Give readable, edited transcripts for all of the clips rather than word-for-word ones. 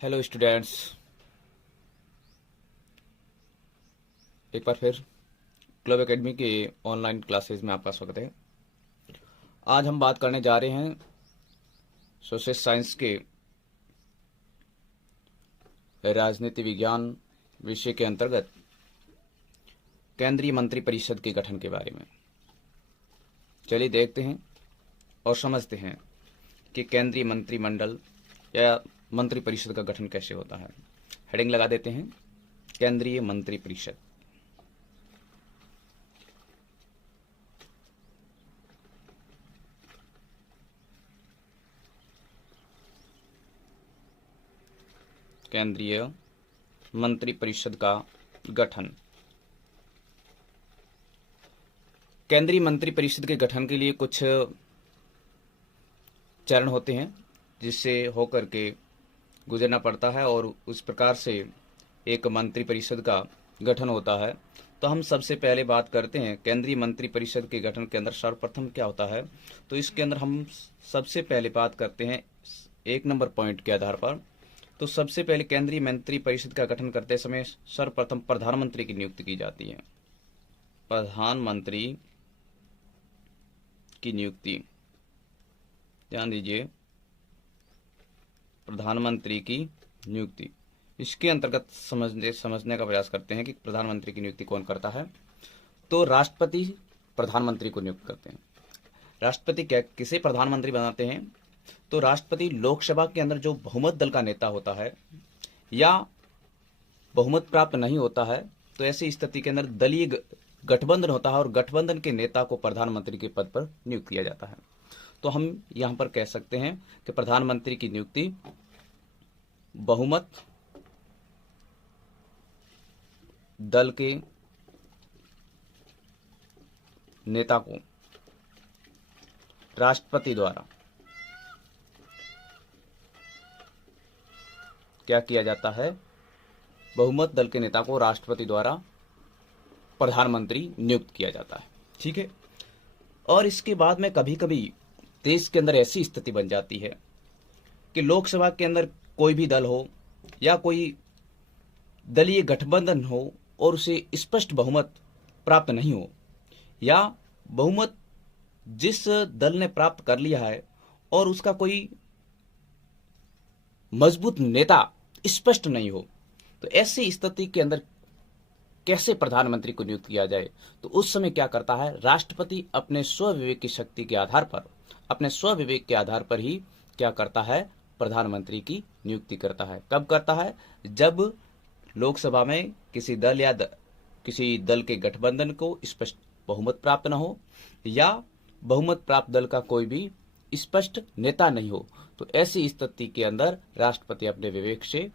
Hello students, एक बार फिर club academy के ऑनलाइन क्लासेस में आपका स्वागत है। आज हम बात करने जा रहे हैं सोशल साइंस के राजनीति विज्ञान विषय के अंतर्गत केंद्रीय मंत्रिपरिषद के गठन के बारे में। चलिए देखते हैं और समझते हैं कि केंद्रीय मंत्रिमंडल या मंत्रिपरिषद का गठन कैसे होता है। हेडिंग लगा देते हैं, केंद्रीय मंत्रिपरिषद। केंद्रीय मंत्रिपरिषद का गठन। केंद्रीय मंत्रिपरिषद के गठन के लिए कुछ चरण होते हैं जिससे होकर के गुजरना पड़ता है और उस प्रकार से एक मंत्रिपरिषद का गठन होता है। तो हम सबसे पहले बात करते हैं केंद्रीय मंत्रिपरिषद के गठन के अंदर सर्वप्रथम क्या होता है। तो इसके अंदर हम सबसे पहले बात करते हैं 1 नंबर पॉइंट के आधार पर। तो सबसे पहले केंद्रीय मंत्रिपरिषद का गठन करते समय सर्वप्रथम प्रधानमंत्री की नियुक्ति की जाती है। प्रधानमंत्री की नियुक्ति, ध्यान दीजिए, प्रधानमंत्री की नियुक्ति। इसके अंतर्गत समझने का प्रयास करते हैं कि प्रधानमंत्री की नियुक्ति कौन करता है। तो राष्ट्रपति प्रधानमंत्री को नियुक्त करते हैं। राष्ट्रपति किसे प्रधानमंत्री बनाते हैं? तो राष्ट्रपति लोकसभा के अंदर जो बहुमत दल का नेता होता है या बहुमत प्राप्त नहीं होता है, तो ऐसी स्थिति के अंदर दलीय गठबंधन होता है और गठबंधन के नेता को प्रधानमंत्री के पद पर नियुक्त किया जाता है। तो हम यहां पर कह सकते हैं कि प्रधानमंत्री की नियुक्ति बहुमत दल के नेता को राष्ट्रपति द्वारा क्या किया जाता है? बहुमत दल के नेता को राष्ट्रपति द्वारा प्रधानमंत्री नियुक्त किया जाता है। ठीक है। और इसके बाद में कभी कभी देश के अंदर ऐसी स्थिति बन जाती है कि लोकसभा के अंदर कोई भी दल हो या कोई दलीय गठबंधन हो और उसे स्पष्ट बहुमत प्राप्त नहीं हो, या बहुमत जिस दल ने प्राप्त कर लिया है और उसका कोई मजबूत नेता स्पष्ट नहीं हो, तो ऐसी स्थिति के अंदर कैसे प्रधानमंत्री को नियुक्त किया जाए? तो उस समय क्या करता है? राष्ट्रपति अपने स्वविवेक की शक्ति के आधार पर, अपने स्वविवेक के आधार पर ही क्या करता है? प्रधानमंत्री की नियुक्ति करता है। कब करता है? जब लोकसभा में किसी दल या किसी दल के गठबंधन को स्पष्ट बहुमत प्राप्त न हो या बहुमत प्राप्त दल का कोई भी स्पष्ट नेता नहीं हो, तो ऐसी स्थिति के अंदर राष्ट्रपति अपने विवेक से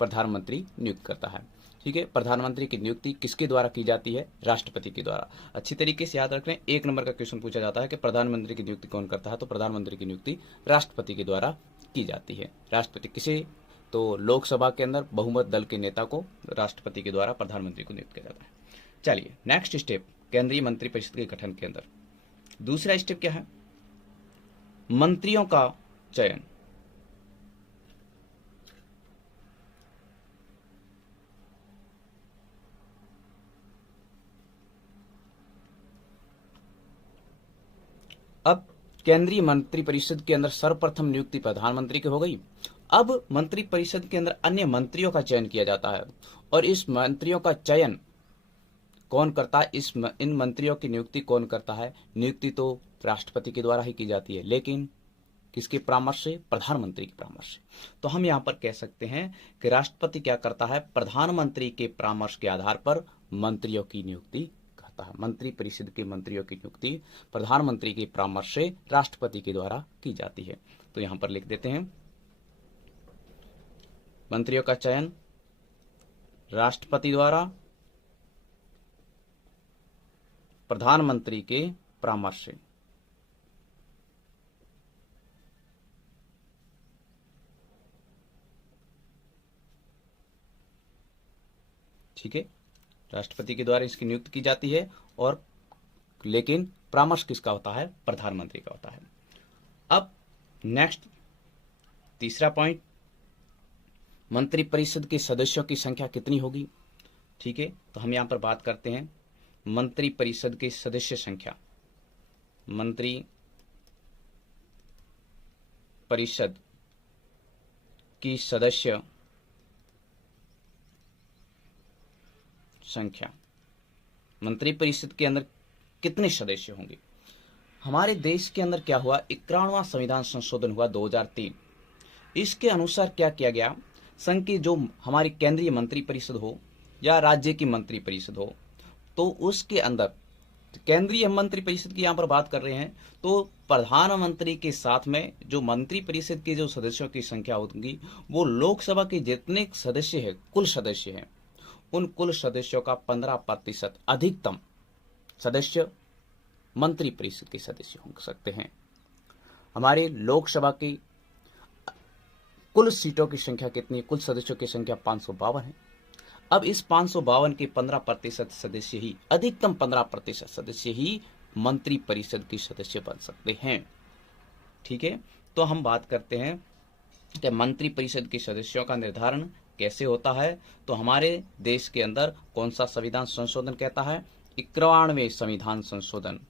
प्रधानमंत्री नियुक्त करता है। ठीक है। प्रधानमंत्री की नियुक्ति किसके द्वारा की जाती है? राष्ट्रपति के द्वारा। अच्छी तरीके से याद रख लें, 1 नंबर का क्वेश्चन पूछा जाता है कि प्रधानमंत्री की नियुक्ति कौन करता है? तो प्रधानमंत्री की नियुक्ति राष्ट्रपति के द्वारा की जाती है। राष्ट्रपति किसे? तो लोकसभा के अंदर बहुमत दल के नेता को राष्ट्रपति के द्वारा प्रधानमंत्री को नियुक्त किया जाता है। चलिए नेक्स्ट स्टेप, केंद्रीय मंत्रिपरिषद के गठन के अंदर दूसरा स्टेप क्या है? मंत्रियों का चयन। अब केंद्रीय मंत्रिपरिषद के अंदर सर्वप्रथम नियुक्ति प्रधानमंत्री की हो गई। अब मंत्रिपरिषद के अंदर अन्य मंत्रियों का चयन किया जाता है और इस मंत्रियों का चयन कौन करता है? इन मंत्रियों की नियुक्ति कौन करता है? नियुक्ति तो राष्ट्रपति के द्वारा ही की जाती है, लेकिन किसके परामर्श से? प्रधानमंत्री के परामर्श से। तो हम यहां पर कह सकते हैं कि राष्ट्रपति क्या करता है? प्रधानमंत्री के परामर्श के आधार पर मंत्रियों की नियुक्ति करता है। मंत्रिपरिषद के मंत्रियों की नियुक्ति प्रधानमंत्री के परामर्श से राष्ट्रपति के द्वारा की जाती है। तो यहां पर लिख देते हैं, मंत्रियों का चयन राष्ट्रपति द्वारा प्रधानमंत्री के परामर्श से। ठीक है। राष्ट्रपति के द्वारा इसकी नियुक्ति की जाती है और लेकिन परामर्श किसका होता है? प्रधानमंत्री का होता है। अब नेक्स्ट तीसरा पॉइंट, मंत्रिपरिषद के सदस्यों की संख्या कितनी होगी? ठीक है, तो हम यहां पर बात करते हैं मंत्रिपरिषद के सदस्य संख्या। मंत्री परिषद की सदस्य संख्या, मंत्रिपरिषद के अंदर कितने सदस्य होंगे? हमारे देश के अंदर क्या हुआ, 91वां संविधान संशोधन हुआ 2003। इसके अनुसार क्या किया गया, संघ की जो हमारी केंद्रीय मंत्रिपरिषद हो या राज्य की मंत्रिपरिषद हो, तो उसके अंदर केंद्रीय मंत्रिपरिषद की यहां पर बात कर रहे हैं, तो प्रधानमंत्री के साथ में जो मंत्रिपरिषद के जो सदस्यों की संख्या होगी वो लोकसभा के जितने सदस्य हैं, कुल सदस्य हैं, उन कुल सदस्यों का 15% अधिकतम सदस्य मंत्रिपरिषद के सदस्य हो सकते हैं। हमारे लोकसभा की कुल सीटों की संख्या कितनी है? कुल सदस्यों की संख्या 552 है। अब इस 552 के 15% सदस्य ही, अधिकतम 15% सदस्य ही मंत्रिपरिषद के सदस्य बन सकते हैं। ठीक है, तो हम बात करते हैं कि मंत्रिपरिषद के सदस्यों का निर्धारण कैसे होता है। तो हमारे देश के अंदर कौन सा संविधान संशोधन कहता है? 91वें संविधान संशोधन।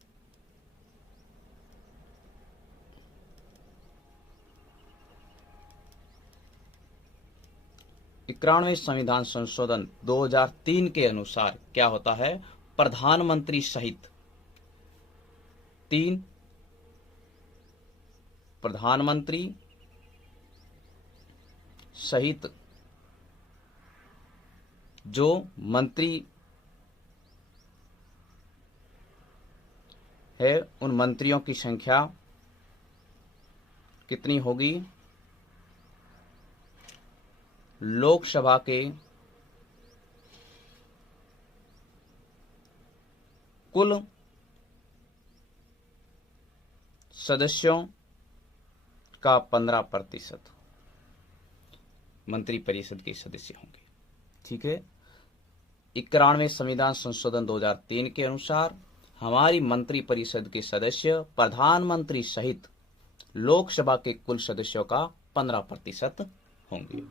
91वें संविधान संशोधन 2003 के अनुसार क्या होता है, प्रधानमंत्री सहित 3 प्रधानमंत्री सहित जो मंत्री है, उन मंत्रियों की संख्या कितनी होगी? लोकसभा के कुल सदस्यों का 15% मंत्रिपरिषद के सदस्य होंगे। ठीक है, 91वें संविधान संशोधन 2003 के अनुसार हमारी मंत्रिपरिषद के सदस्य प्रधानमंत्री सहित लोकसभा के कुल सदस्यों का 15% होंगे।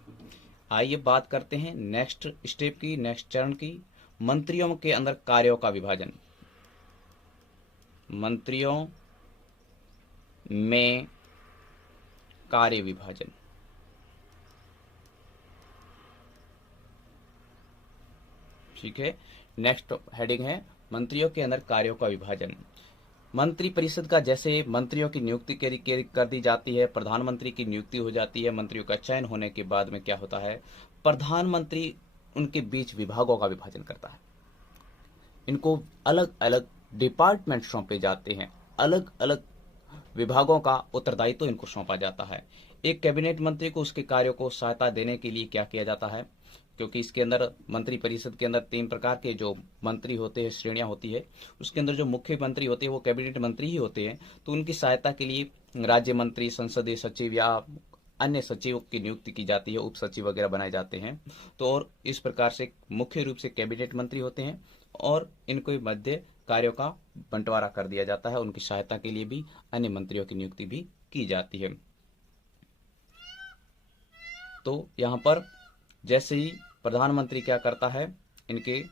आइए बात करते हैं नेक्स्ट स्टेप की, नेक्स्ट चरण की, मंत्रियों के अंदर कार्यों का विभाजन। मंत्रियों में कार्य विभाजन। ठीक है, नेक्स्ट हेडिंग है मंत्रियों के अंदर कार्यों का विभाजन। मंत्रिपरिषद का जैसे मंत्रियों की नियुक्ति कर दी जाती है, प्रधानमंत्री की नियुक्ति हो जाती है, मंत्रियों का चयन होने के बाद में क्या होता है, प्रधानमंत्री उनके बीच विभागों का विभाजन करता है। इनको अलग अलग डिपार्टमेंट सौंपे जाते हैं, अलग अलग विभागों का उत्तरदायित्व इनको सौंपा जाता है। एक कैबिनेट मंत्री को उसके कार्यों को सहायता देने के लिए क्या किया जाता है, क्योंकि इसके अंदर मंत्रिपरिषद के अंदर 3 प्रकार के जो मंत्री होते हैं, श्रेणियां होती है, उसके अंदर जो मुख्य मंत्री होते हैं वो कैबिनेट मंत्री ही होते हैं। तो उनकी सहायता के लिए राज्य मंत्री, संसदीय सचिव या अन्य सचिव की नियुक्ति की जाती है, उप सचिव वगैरह बनाए जाते हैं। तो और इस प्रकार से मुख्य रूप से कैबिनेट मंत्री होते हैं और इनको मध्य कार्यों का बंटवारा कर दिया जाता है। उनकी सहायता के लिए भी अन्य मंत्रियों की नियुक्ति भी की जाती है। तो यहां पर जैसे ही प्रधानमंत्री क्या करता है, इनके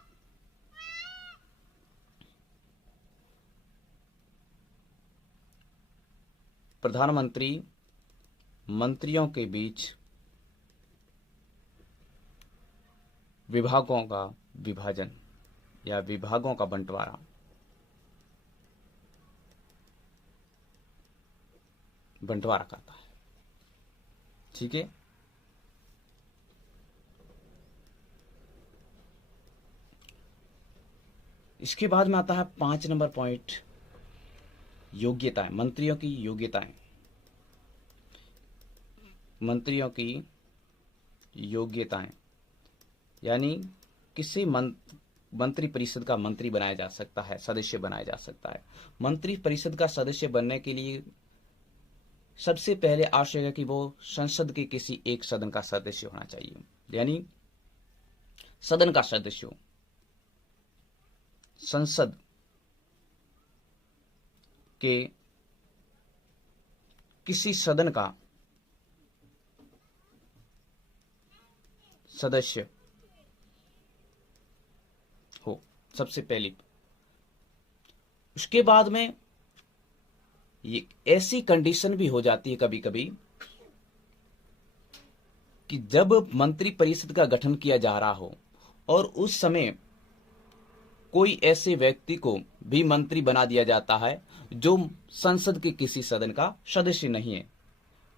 प्रधानमंत्री मंत्रियों के बीच विभागों का विभाजन या विभागों का बंटवारा करता है। ठीक है, इसके बाद में आता है 5 नंबर पॉइंट, योग्यताएं। मंत्रियों की योग्यताएं। मंत्रियों की योग्यताएं यानी किसी मंत्रिपरिषद का मंत्री बनाया जा सकता है, सदस्य बनाया जा सकता है। मंत्रिपरिषद का सदस्य बनने के लिए सबसे पहले आवश्यक है कि वो संसद के किसी एक सदन का सदस्य होना चाहिए, यानी सदन का सदस्य हो, संसद के किसी सदन का सदस्य हो, सबसे पहली। उसके बाद में ये ऐसी कंडीशन भी हो जाती है कभी कभी कि जब मंत्री परिषद का गठन किया जा रहा हो और उस समय कोई ऐसे व्यक्ति को भी मंत्री बना दिया जाता है जो संसद के किसी सदन का सदस्य नहीं है,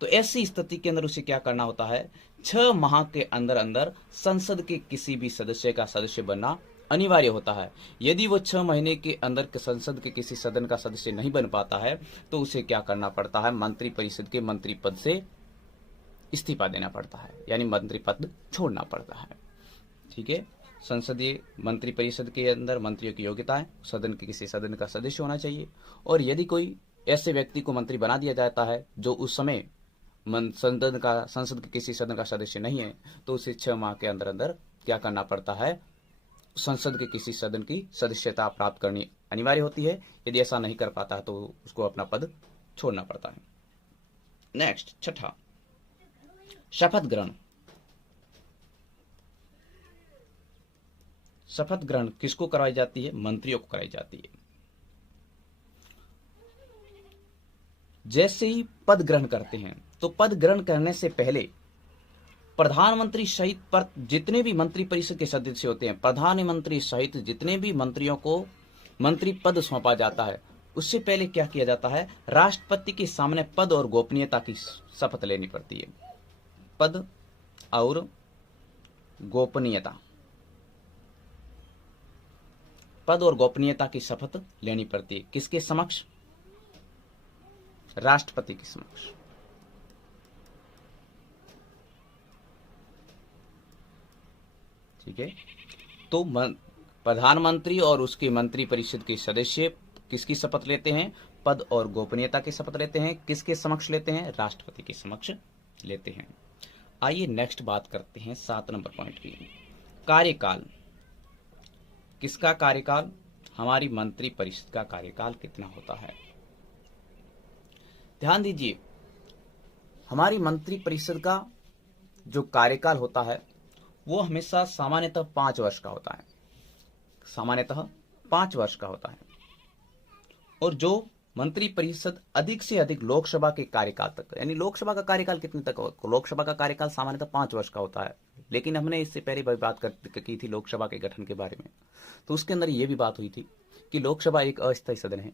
तो ऐसी स्थिति के अंदर उसे क्या करना होता है, 6 माह के अंदर अंदर संसद के किसी भी सदस्य का सदस्य बनना अनिवार्य होता है। यदि वो 6 महीने के अंदर संसद के किसी सदन का सदस्य नहीं बन पाता है तो उसे क्या करना पड़ता है, मंत्री परिषद के मंत्री पद से इस्तीफा देना पड़ता है, यानी मंत्री पद छोड़ना पड़ता है। ठीक है, संसदीय मंत्री परिषद के अंदर मंत्रियों की योग्यताएं, सदन के किसी सदन का सदस्य होना चाहिए, और यदि कोई ऐसे व्यक्ति को मंत्री बना दिया जाता है जो उस समय संसद के किसी सदन का सदस्य नहीं है, तो उसे 6 माह के अंदर अंदर क्या करना पड़ता है, संसद के किसी सदन की सदस्यता प्राप्त करनी अनिवार्य होती है। यदि ऐसा नहीं कर पाता है तो उसको अपना पद छोड़ना पड़ता है। नेक्स्ट, छठा, शपथ ग्रहण। शपथ ग्रहण किसको कराई जाती है, मंत्रियों को कराई जाती है। जैसे ही पद ग्रहण करते हैं तो पद ग्रहण करने से पहले प्रधानमंत्री सहित पर जितने भी मंत्री परिषद के सदस्य होते हैं, प्रधानमंत्री सहित जितने भी मंत्रियों को मंत्री पद सौंपा जाता है, उससे पहले क्या किया जाता है, राष्ट्रपति के सामने पद और गोपनीयता की शपथ लेनी पड़ती है। पद और गोपनीयता, पद और गोपनीयता की शपथ लेनी पड़ती है। किसके समक्ष, राष्ट्रपति के समक्ष। ठीक है, तो प्रधानमंत्री और उसके मंत्री परिषद के सदस्य किसकी शपथ लेते हैं, पद और गोपनीयता की शपथ लेते हैं। किसके समक्ष लेते हैं, राष्ट्रपति के समक्ष लेते हैं। आइए नेक्स्ट बात करते हैं 7 नंबर पॉइंट की, कार्यकाल। किसका कार्यकाल, हमारी मंत्री परिषद का कार्यकाल कितना होता है। ध्यान दीजिए, हमारी मंत्री परिषद का जो कार्यकाल होता है वो हमेशा सामान्यतः 5 वर्ष का होता है, सामान्यतः 5 वर्ष का होता है। और जो मंत्री परिषद अधिक से अधिक लोकसभा के कार्यकाल तक, यानी लोकसभा का कार्यकाल कितने तक हो, लोकसभा का कार्यकाल सामान्यतः 5 वर्ष का होता है। लेकिन हमने इससे पहले बात की थी लोकसभा के गठन के बारे में, तो उसके अंदर यह भी बात हुई थी कि लोकसभा एक अस्थायी सदन है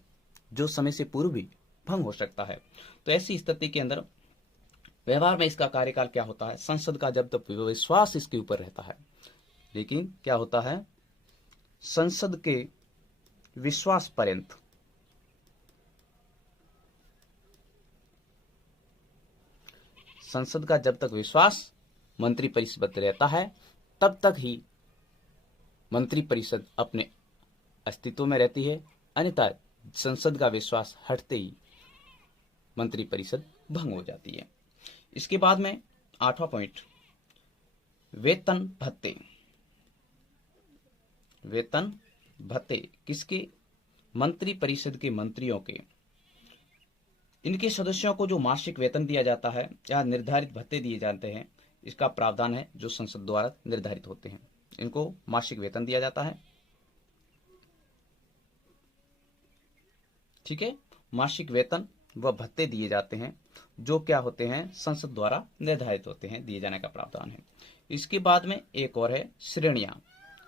जो समय से पूर्व भी भंग हो सकता है। तो ऐसी स्थिति के अंदर व्यवहार में इसका कार्यकाल क्या होता है, संसद का जब तक विश्वास इसके ऊपर रहता है, लेकिन क्या होता है, संसद के विश्वास पर्यंत संसद का जब तक विश्वास मंत्री परिषद पर रहता है तब तक ही मंत्री परिषद अपने अस्तित्व में रहती है, अन्यथा संसद का विश्वास हटते ही मंत्री परिषद भंग हो जाती है। इसके बाद में 8वां पॉइंट, वेतन भत्ते। वेतन भत्ते किसके, मंत्री परिषद के मंत्रियों के, इनके सदस्यों को जो मासिक वेतन दिया जाता है या निर्धारित भत्ते दिए जाते हैं, इसका प्रावधान है जो संसद द्वारा निर्धारित होते हैं। इनको मासिक वेतन दिया जाता है। ठीक है, मासिक वेतन व भत्ते दिए जाते हैं जो क्या होते हैं, संसद द्वारा निर्धारित होते हैं, दिए जाने का प्रावधान है। इसके बाद में एक और है श्रेणियां।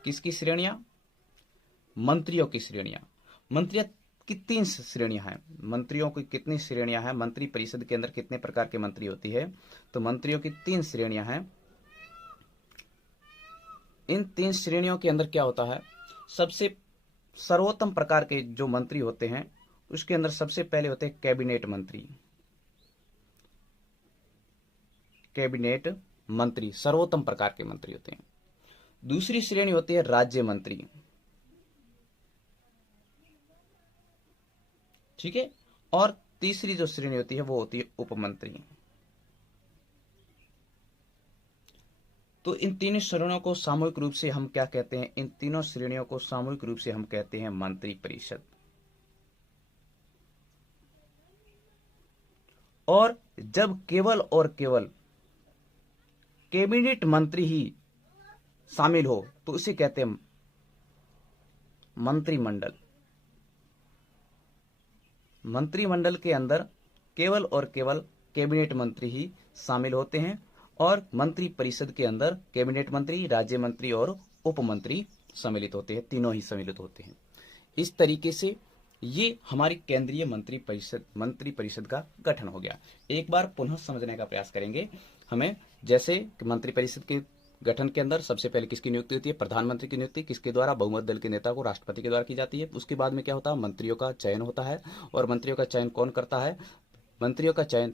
किसकी श्रेणियां, मंत्रियों की श्रेणियां। मंत्रियों की 3 श्रेणियां हैं। मंत्रियों की कितनी श्रेणियां हैं, मंत्री परिषद के अंदर कितने प्रकार के मंत्री होती है, तो मंत्रियों की 3 श्रेणियां हैं। इन 3 श्रेणियों के अंदर क्या होता है, सबसे सर्वोत्तम प्रकार के जो मंत्री होते हैं उसके अंदर सबसे पहले होते हैं कैबिनेट मंत्री। कैबिनेट मंत्री सर्वोत्तम प्रकार के मंत्री होते हैं। दूसरी श्रेणी होती है राज्य मंत्री। ठीक है, और तीसरी जो श्रेणी होती है वो होती है उपमंत्री। तो इन तीनों श्रेणियों को सामूहिक रूप से हम क्या कहते हैं, इन तीनों श्रेणियों को सामूहिक रूप से हम कहते हैं मंत्री परिषद। और जब केवल और केवल कैबिनेट मंत्री ही शामिल हो तो उसे कहते हैं मंत्रिमंडल। मंत्रिमंडल के अंदर केवल और केवल कैबिनेट मंत्री ही शामिल होते हैं और मंत्री परिषद के अंदर कैबिनेट मंत्री, राज्य मंत्री और उप मंत्री सम्मिलित होते हैं, तीनों ही सम्मिलित होते हैं। इस तरीके से ये हमारी केंद्रीय मंत्री परिषद का गठन हो गया। एक बार पुनः समझने का प्रयास करेंगे हमें। जैसे कि मंत्री परिषद के गठन के अंदर सबसे पहले किसकी नियुक्ति होती है? प्रधानमंत्री की नियुक्ति किसके द्वारा? बहुमत दल के नेता को राष्ट्रपति के द्वारा की जाती है। उसके बाद में क्या होता है? मंत्रियों का चयन होता है। और मंत्रियों का चयन कौन करता है? मंत्रियों का चयन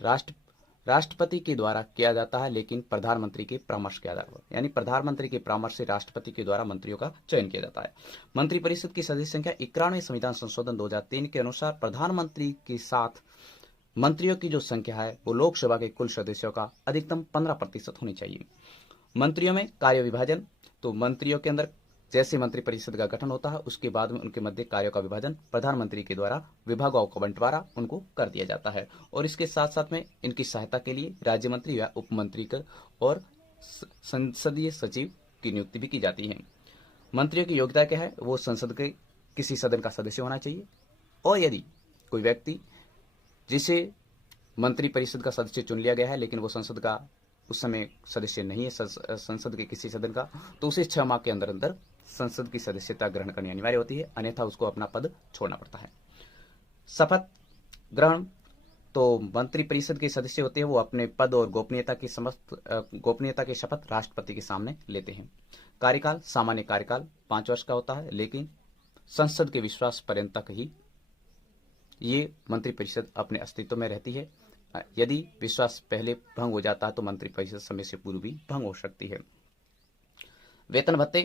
राष्ट्रपति के द्वारा किया जाता है, लेकिन प्रधानमंत्री के परामर्श के आधार पर, यानी प्रधानमंत्री के परामर्श से राष्ट्रपति के द्वारा मंत्रियों का चयन किया जाता है। मंत्रिपरिषद की सदस्य संख्या 91वें संविधान संशोधन 2003 के अनुसार प्रधानमंत्री के साथ मंत्रियों की जो संख्या है वो लोकसभा के कुल सदस्यों का अधिकतम 15% होनी चाहिए। मंत्रियों में कार्य विभाजन, तो मंत्रियों के अंदर जैसे मंत्रिपरिषद का गठन होता है उसके बाद में उनके मध्य कार्यों का विभाजन प्रधानमंत्री के द्वारा विभागों का बंटवारा उनको कर दिया जाता है। और इसके साथ साथ में इनकी सहायता के लिए राज्य मंत्री या उप मंत्री और संसदीय सचिव की नियुक्ति भी की जाती है। मंत्रियों की योग्यता क्या है? वो संसद के किसी सदन का सदस्य होना चाहिए, और यदि कोई व्यक्ति जिसे मंत्रिपरिषद का सदस्य चुन लिया गया है लेकिन वो संसद का उस समय सदस्य नहीं है, संसद के किसी सदन का, तो उसे 6 माह के अंदर अंदर संसद की सदस्यता ग्रहण करनी अनिवार्य होती है, अन्यथा उसको अपना पद छोड़ना पड़ता है। शपथ ग्रहण, तो मंत्रिपरिषद के सदस्य होते हैं वो अपने पद और गोपनीयता की शपथ राष्ट्रपति के सामने लेते हैं। कार्यकाल, सामान्य कार्यकाल 5 वर्ष का होता है, लेकिन संसद के विश्वास पर्यंत तक ही ये मंत्रिपरिषद अपने अस्तित्व में रहती है। यदि विश्वास पहले भंग हो जाता है तो मंत्रिपरिषद समय से पूर्व भी भंग हो सकती है। वेतन भत्ते,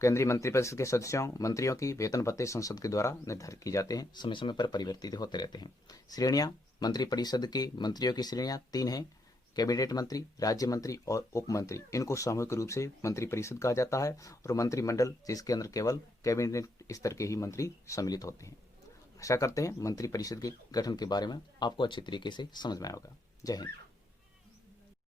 केंद्रीय मंत्रिपरिषद के सदस्यों मंत्रियों की वेतन भत्ते संसद के द्वारा निर्धारित की जाते हैं, समय समय पर परिवर्तित होते रहते हैं। श्रेणियां, मंत्रिपरिषद के मंत्रियों की श्रेणियां 3 हैं: कैबिनेट मंत्री, राज्य मंत्री और उप मंत्री। इनको सामूहिक रूप से मंत्रिपरिषद कहा जाता है। और मंत्रिमंडल, जिसके अंदर केवल कैबिनेट स्तर के ही मंत्री सम्मिलित होते हैं। आशा करते हैं मंत्रिपरिषद के गठन के बारे में आपको अच्छे तरीके से समझ में आएगा। जय हिंद।